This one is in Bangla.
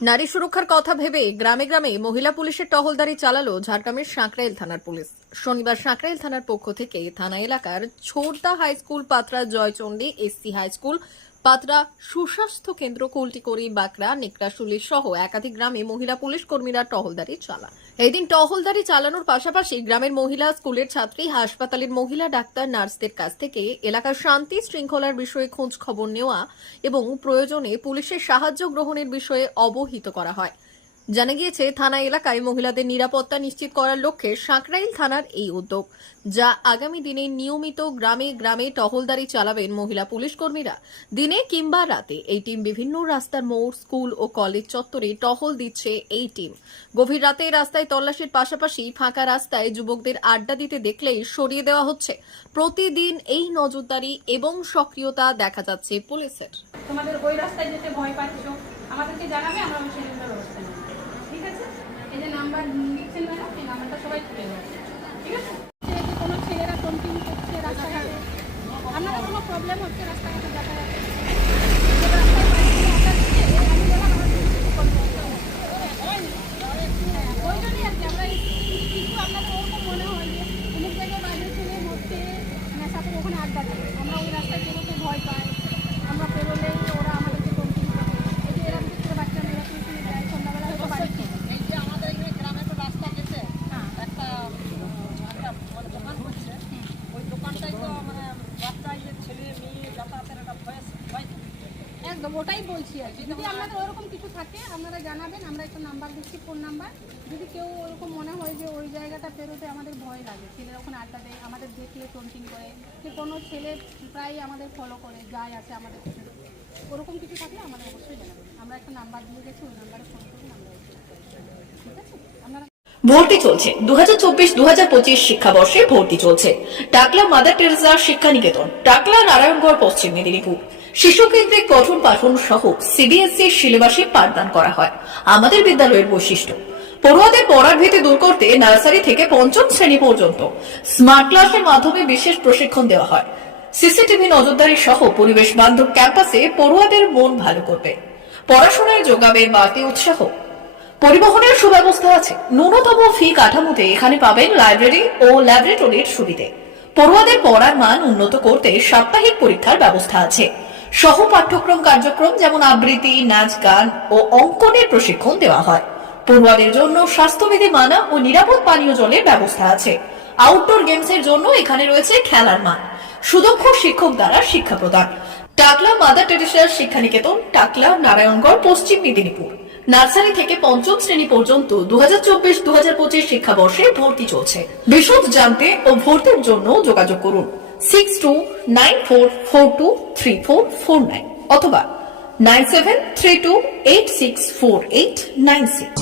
নারী সুরক্ষার কথা ভেবে গ্রামে গ্রামে মহিলা পুলিশের টহলদারি চালালো ঝাড়গ্রামের সাঁকরাইল থানার পুলিশ। শনিবার সাঁকরাইল থানার পক্ষ থেকে থানা এলাকার Chhorda high school Patra Joychandi SC high school Patra সুস্বাস্থ্য কেন্দ্র, কুলটিকড়ি, বাঁকড়া, নেকড়াশুলি সহ একাধিক গ্রামে মহিলা পুলিশ কর্মীরা টহলদারি চালান এই দিন টহলদারি চালানোর পাশাপাশি গ্রামের মহিলা, স্কুলের ছাত্রী, হাসপাতালের মহিলা, ডাক্তার, নার্সদের কাছ থেকে এলাকার শান্তি শৃঙ্খলার বিষয়ে খোঁজ খবর নেওয়া এবং প্রয়োজনে পুলিশের সাহায্য গ্রহণের বিষয়ে অবহিত করা হয়। জানা গিয়েছে, থানা এলাকায় মহিলাদের নিরাপত্তা নিশ্চিত করার লক্ষ্যে সাঁকরাইল থানার এই উদ্যোগ, যা আগামী দিনে নিয়মিত গ্রামে গ্রামে টহলদারি চালাবেন মহিলা পুলিশ কর্মীরা। দিনে কিংবা রাতে এই টিম বিভিন্ন রাস্তার মোড়, স্কুল ও কলেজ চত্বরে টহল দিচ্ছে এই টিম। গভীর রাতে রাস্তায় তল্লাশির পাশাপাশি ফাঁকা রাস্তায় যুবকদের আড্ডা দিতে দেখলেই সরিয়ে দেওয়া হচ্ছে। প্রতিদিন এই নজরদারি এবং সক্রিয়তা দেখা যাচ্ছে পুলিশের। তোমাদের ওই রাস্তায় যেতে ভয় পাচ্ছ? আমাদেরকে জানাবে, আমরা ব্যবস্থা নেব ঠিক আছে এই যে নাম্বার নাম্বারটা সবাই কোনো ছেলেরা কন্টিনিউ করছে রাস্তাঘাটে আপনারা কোনো প্রবলেম হচ্ছে রাস্তাঘাটে যাতায়াতে ওই জন্যই কি আমরা কিছু আপনাদের ওরকম মনে হয় যে অমুক জায়গায় বাইরে ছেলে মধ্যে ওখানে আড্ডা দেয় আমরা ওই রাস্তায় বেরোতে ভয় পাই আমরা বেরোলেই ওরা আমাদেরকে কন্টিনিউ করে এই যে এরকম ক্ষেত্রে বাচ্চা মেয়েরা টিউশনে যায় সন্ধ্যাবেলা হয়তো বাড়ি ফিরে। এই যে আমাদের এখানে গ্রামে একটা রাস্তা গেছে হ্যাঁ একটা উম, একটা মানে দোকান করছে ওই দোকানটাই তো মানে বাচ্চা এই যে ছেলে মেয়ে যাতায়াতের একটা ভয় ভয় থাকে। একদম ওটাই বলছি আর কি। যদি আপনাদের ওরকম কিছু থাকে আপনারা জানাবেন আমরা একটা নাম্বার দিচ্ছি ফোন নাম্বার যদি কেউ ওরকম মনে হয় যে ওই জায়গাটা পেরোতে আমাদের ভয় লাগে ছেলেরা ওখানে আড্ডা দেয় আমাদের দেখলে টোনটিং করে যে কোনো ছেলে প্রায় আমাদের ফলো করে যায় আছে আমাদের ওরকম কিছু থাকলে আমাদের অবশ্যই জানাবেন। আমরা একটা নাম্বার দিয়ে গেছি ওই নাম্বারে ফোন করুন আমরা ঠিক আছে? আপনারা ভর্তি চলছে। দু হাজার চব্বিশ দু হাজার পঁচিশ শিক্ষাবর্ষে ভর্তি চলছে। টাকলা মাদার টেরেসা শিক্ষা নিকেতন টাকলা নারায়ণগড় পশ্চিম মেদিনীপুর। শিশু কেন্দ্রিক পঠন পাঠন সহ সিবিএসই সিলেবাসে পাঠদান করা হয়। আমাদের বিদ্যালয়ের বৈশিষ্ট্য। পড়ুয়াদের পড়ার ভীতি দূর করতে নার্সারি থেকে পঞ্চম শ্রেণি পর্যন্ত স্মার্ট ক্লাসের মাধ্যমে বিশেষ প্রশিক্ষণ দেওয়া হয়। সিসিটিভি নজরদারি সহ পরিবেশ বান্ধব ক্যাম্পাসে পড়ুয়াদের মন ভালো করবে। পড়াশোনায় যোগাবে বাড়তি উৎসাহ। পরিবহনের সুব্যবস্থা আছে। ন্যূনতম ফি কাঠামোতে এখানে পাবেন লাইব্রেরি ও ল্যাবরেটরির সুবিধে। পড়ুয়াদের পড়ার মান উন্নত করতে সাপ্তাহিক পরীক্ষার ব্যবস্থা আছে। সহ পাঠ্যক্রম কার্যক্রম যেমন আবৃত্তি, নাচ, গান ও অঙ্কনের প্রশিক্ষণ দেওয়া হয়। পড়ুয়াদের জন্য স্বাস্থ্যবিধি মানা ও নিরাপদ পানীয় জলের ব্যবস্থা আছে। আউটডোর গেমসের জন্য এখানে রয়েছে খেলার মাঠ। সুদক্ষ শিক্ষক দ্বারা শিক্ষা প্রদান। টাকলা, মাদার টেরেসার শিক্ষানিকেতন, টাকলা, নারায়ণগড়, পশ্চিম মেদিনীপুর। নার্সারি থেকে পঞ্চম শ্রেণি পর্যন্ত দু হাজার চব্বিশ দু হাজার পঁচিশ শিক্ষাবর্ষে ভর্তি চলছে। বিশদ জানতে ও ভর্তির জন্য যোগাযোগ করুন। Six two nine four four two three four four nine অথবা nine seven three two eight six four eight nine six